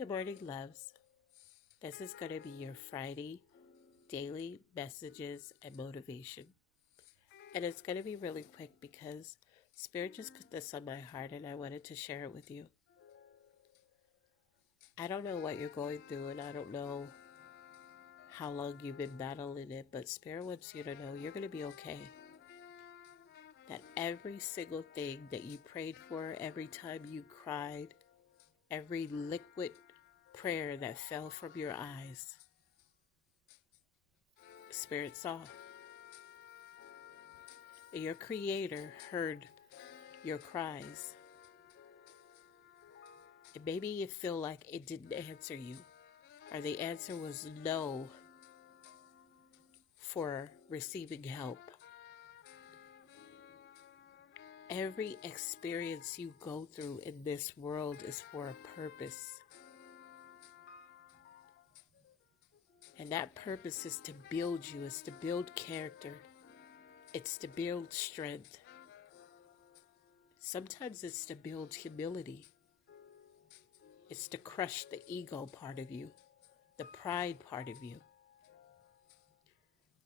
Good morning, loves. This is going to be your Friday daily messages and motivation. And it's going to be really quick because Spirit just put this on my heart and I wanted to share it with you. I don't know what you're going through and I don't know how long you've been battling it, but Spirit wants you to know you're going to be okay. That every single thing that you prayed for, every time you cried, every liquid prayer that fell from your eyes, Spirit saw. Your Creator heard your cries. And maybe you feel like it didn't answer you, or the answer was no for receiving help. Every experience you go through in this world is for a purpose. And that purpose is to build you, it's to build character, it's to build strength. Sometimes it's to build humility. It's to crush the ego part of you, the pride part of you,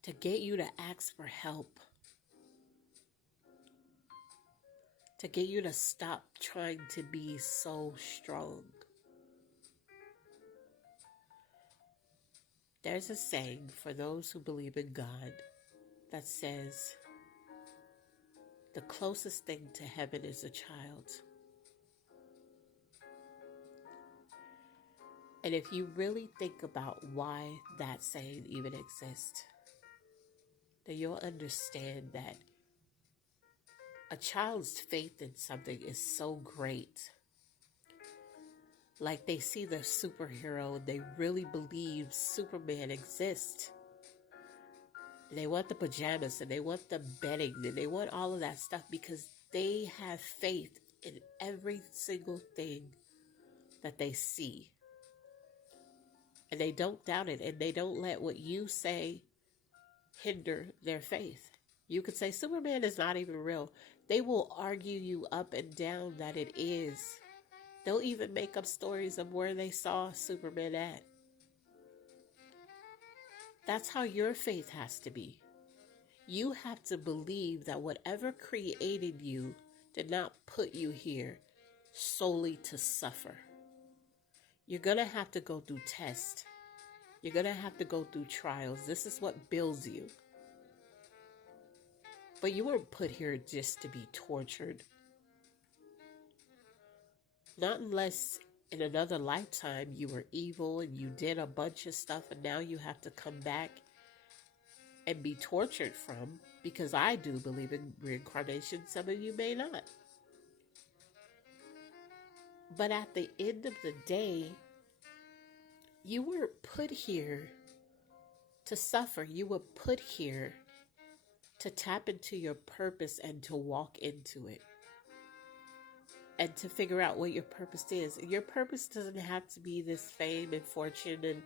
to get you to ask for help, to get you to stop trying to be so strong. There's a saying for those who believe in God that says, the closest thing to heaven is a child. And if you really think about why that saying even exists, then you'll understand that a child's faith in something is so great. Like they see the superhero and they really believe Superman exists. And they want the pajamas and they want the bedding and they want all of that stuff because they have faith in every single thing that they see. And they don't doubt it and they don't let what you say hinder their faith. You could say Superman is not even real. They will argue you up and down that it is. They'll even make up stories of where they saw Superman at. That's how your faith has to be. You have to believe that whatever created you did not put you here solely to suffer. You're going to have to go through tests. You're going to have to go through trials. This is what builds you. But you weren't put here just to be tortured. Not unless in another lifetime you were evil and you did a bunch of stuff and now you have to come back and be tortured from, because I do believe in reincarnation. Some of you may not. But at the end of the day, you weren't put here to suffer. You were put here to tap into your purpose and to walk into it. And to figure out what your purpose is. Your purpose doesn't have to be this fame and fortune and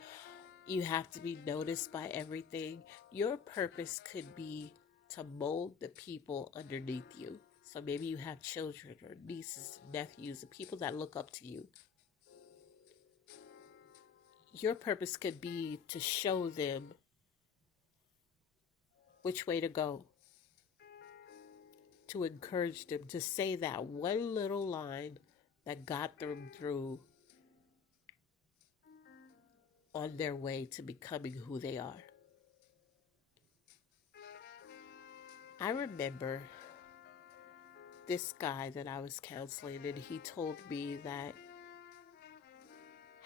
you have to be noticed by everything. Your purpose could be to mold the people underneath you. So maybe you have children or nieces, nephews, and people that look up to you. Your purpose could be to show them which way to go. To encourage them to say that one little line that got them through on their way to becoming who they are. I remember this guy that I was counseling, and he told me that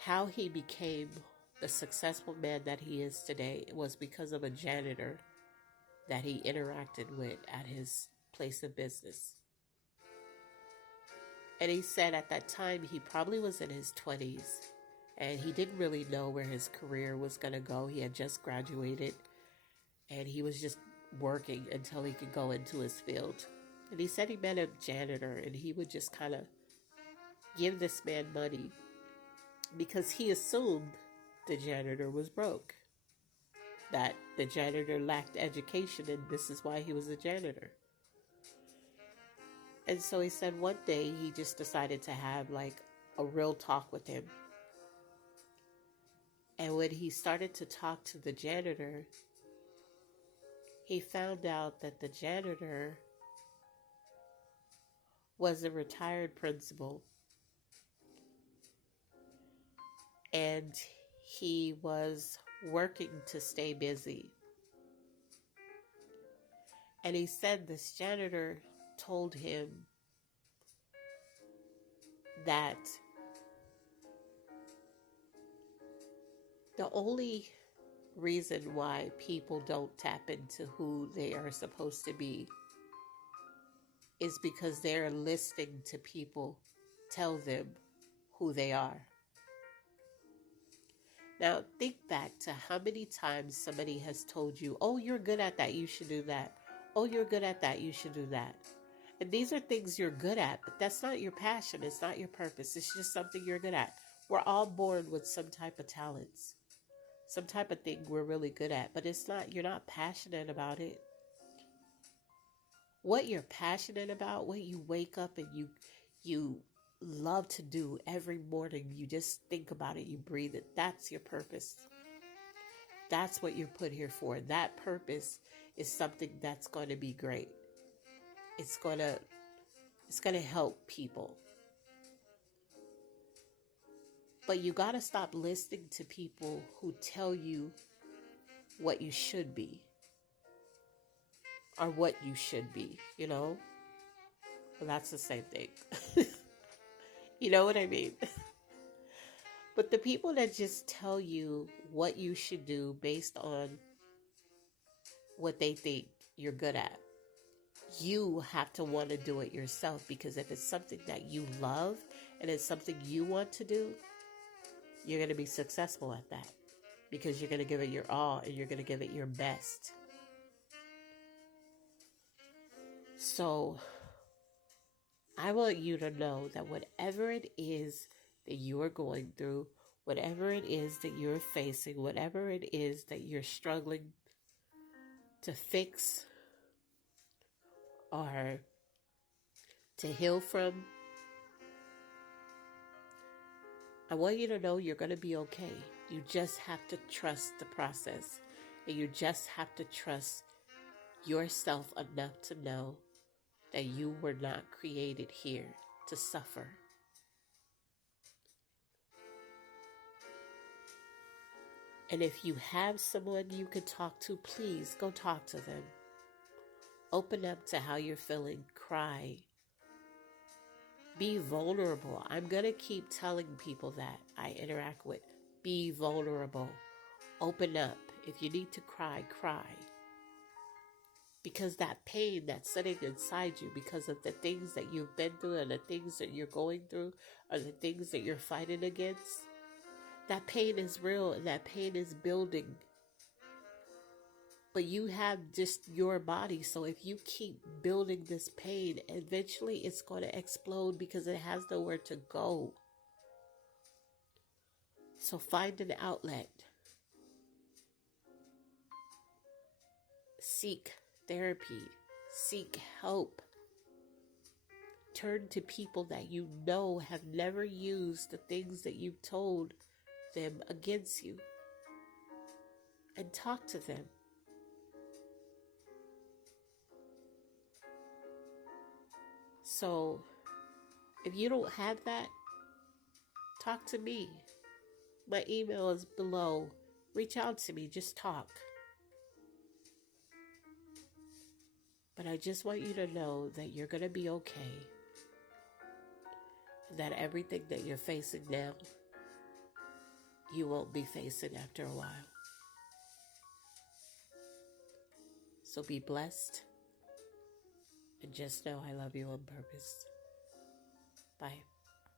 how he became the successful man that he is today was because of a janitor that he interacted with at his place of business. And he said at that time he probably was in his 20s and he didn't really know where his career was going to go. He had just graduated and he was just working until he could go into his field. And he said he met a janitor and he would just kind of give this man money because he assumed the janitor was broke, that the janitor lacked education and this is why he was a janitor. And so he said one day he just decided to have like a real talk with him. And when he started to talk to the janitor, he found out that the janitor was a retired principal, and he was working to stay busy. And he said this janitor told him that the only reason why people don't tap into who they are supposed to be is because they're listening to people tell them who they are. Now, think back to how many times somebody has told you, oh, you're good at that, you should do that. Oh, you're good at that, you should do that. And these are things you're good at, but that's not your passion. It's not your purpose. It's just something you're good at. We're all born with some type of talents, some type of thing we're really good at, but you're not passionate about it. What you're passionate about, what you wake up and you love to do every morning, you just think about it, you breathe it. That's your purpose. That's what you're put here for. That purpose is something that's going to be great. It's going to help people. But you got to stop listening to people who tell you what you should be or what you should be, you know? Well, that's the same thing. You know what I mean? But the people that just tell you what you should do based on what they think you're good at, you have to want to do it yourself, because if it's something that you love and it's something you want to do, you're going to be successful at that, because you're going to give it your all and you're going to give it your best. So I want you to know that whatever it is that you are going through, whatever it is that you're facing, whatever it is that you're struggling to fix or to heal from, I want you to know you're going to be okay. You just have to trust the process, and you just have to trust yourself enough to know that you were not created here to suffer. And if you have someone you can talk to, please go talk to them. Open up to how you're feeling. Cry. Be vulnerable. I'm going to keep telling people that I interact with. Be vulnerable. Open up. If you need to cry, cry. Because that pain that's sitting inside you because of the things that you've been through and the things that you're going through or the things that you're fighting against, that pain is real and that pain is building. But you have just your body. So if you keep building this pain, eventually it's going to explode because it has nowhere to go. So find an outlet. Seek therapy. Seek help. Turn to people that you know have never used the things that you've told them against you. And talk to them. So, if you don't have that, talk to me. My email is below. Reach out to me. Just talk. But I just want you to know that you're going to be okay. That everything that you're facing now, you won't be facing after a while. So be blessed. And just know I love you on purpose. Bye.